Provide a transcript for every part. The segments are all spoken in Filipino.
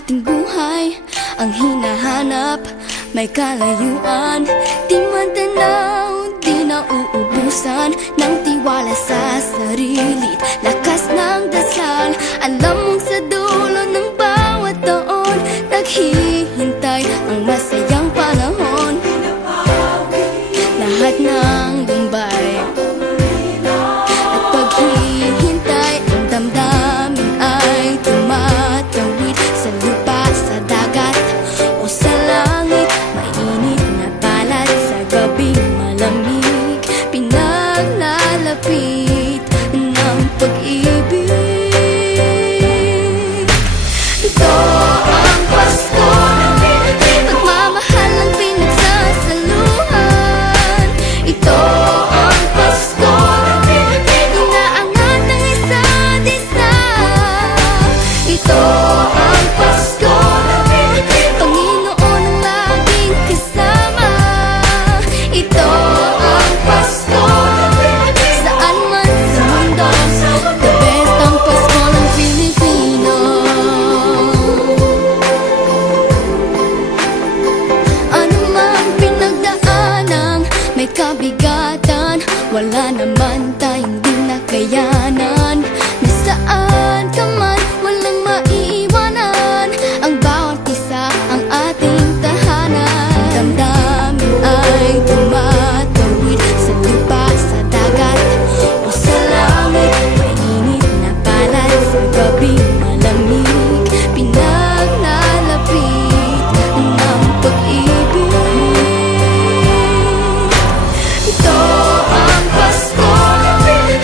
ating buhay ang hinahanap, may kalayuan. Di man tanaw, di na uubusan ng tiwala sa sarili, lakas ng dasal. Alam mong sa dulo ng bawat taon, naghihintay ang masayang panahon. Lahat ng lumbay at paghihintay, ang damdamin ay tumatawid sa lupa, sa dagat o sa langit. Mainit na balat sa gabing malamig, pinaglalapit ng pag-ibig. Ito ang Pasko, pagmamahal ang pinagsasaluhan. Ito ang Pasko, inaangat ng isa't isa. Ito ang Pasko, Panginoon ang laging kasama. Ito ang Pasko, saan man sa mundo, the best ang Pasko ng Pilipino. Ano mang pinagdaanang may kabigatan, wala naman tayong di nakayanan. Nasaan ka man, walang maiiwanan, ang bawat isa ang ating tahanan. Damdamin ay tumatawid sa lupa, sa dagat o sa langit. Mainit na balat sa gabing malamig, pinaglalapit ng pag-ibig. Ito ang Pasko,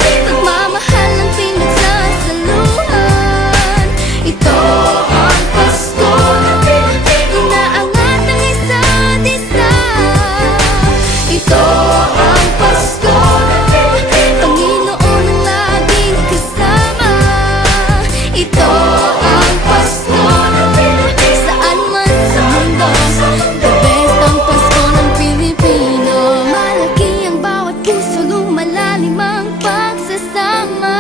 pagmamahal ang pinagsasaluhan. Ito ang Pasko, inaangat ng isa't isa. Ito ang Pasko, Panginoon ang laging kasama. Ito ang Pasko, saan man sa mundo, the best ang Pasko ng Pilipino. Malaki ang bawat puso, lumalalim ang pagsasama.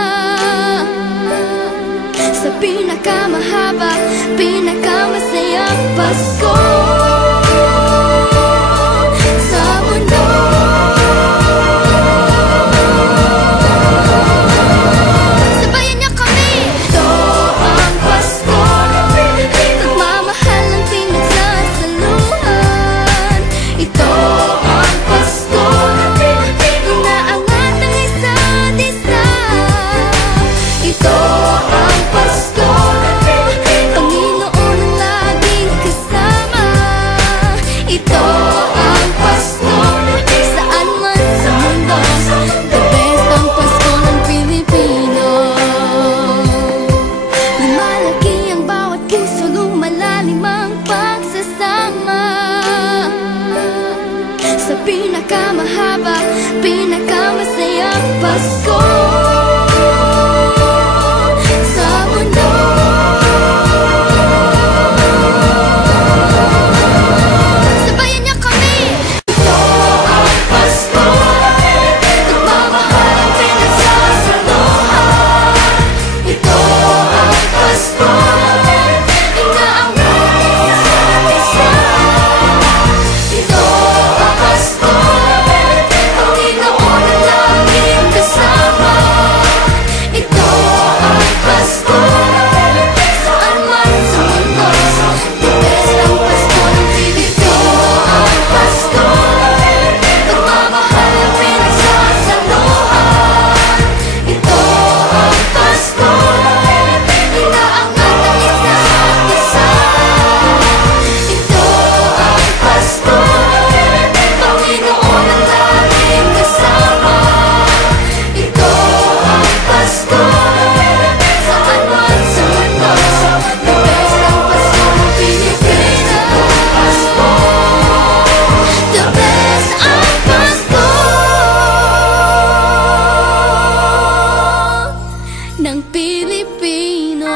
Sa pinakamahaba, pinakamasayang Pasko sa mundo. Sabayan niyo kami! Ito ang Pasko, pagmamahal ang pinagsasaluhan. Ito ang Pasko, inaangat ng isa't isa. Ito ang Pasko, Panginoon ang laging kasama. Ito ang Pasko, saan man sa mundo, the best ang Pasko ng Pilipino. Lumalaki ang bawat puso, lumalalim ang pagsasama. Sa pinakamahaba, pinakamasayang Pasko sa mundo. Sabayan niyo kami! Ito ang Pasko, pagmamahal ang pinagsasaluhan. Ito ang Pasko, inaangat ng isa't isa. Ito ang Pasko, Panginoon ang laging kasama. Ito ang Pasko, saan man sa mundo, the best ang Pasko ng Pilipino. Ang Pasko, pagmamahal ang pinagsasaluhan. Ito ang Pasko, inaangat ng isa't isa. Ito ang Pasko, Panginoon ang laging kasama. Ito ang Pasko, saan man sa mundo, the best ang Pasko ng Pilipino. Pasko, the best ang Pasko ng Pilipino.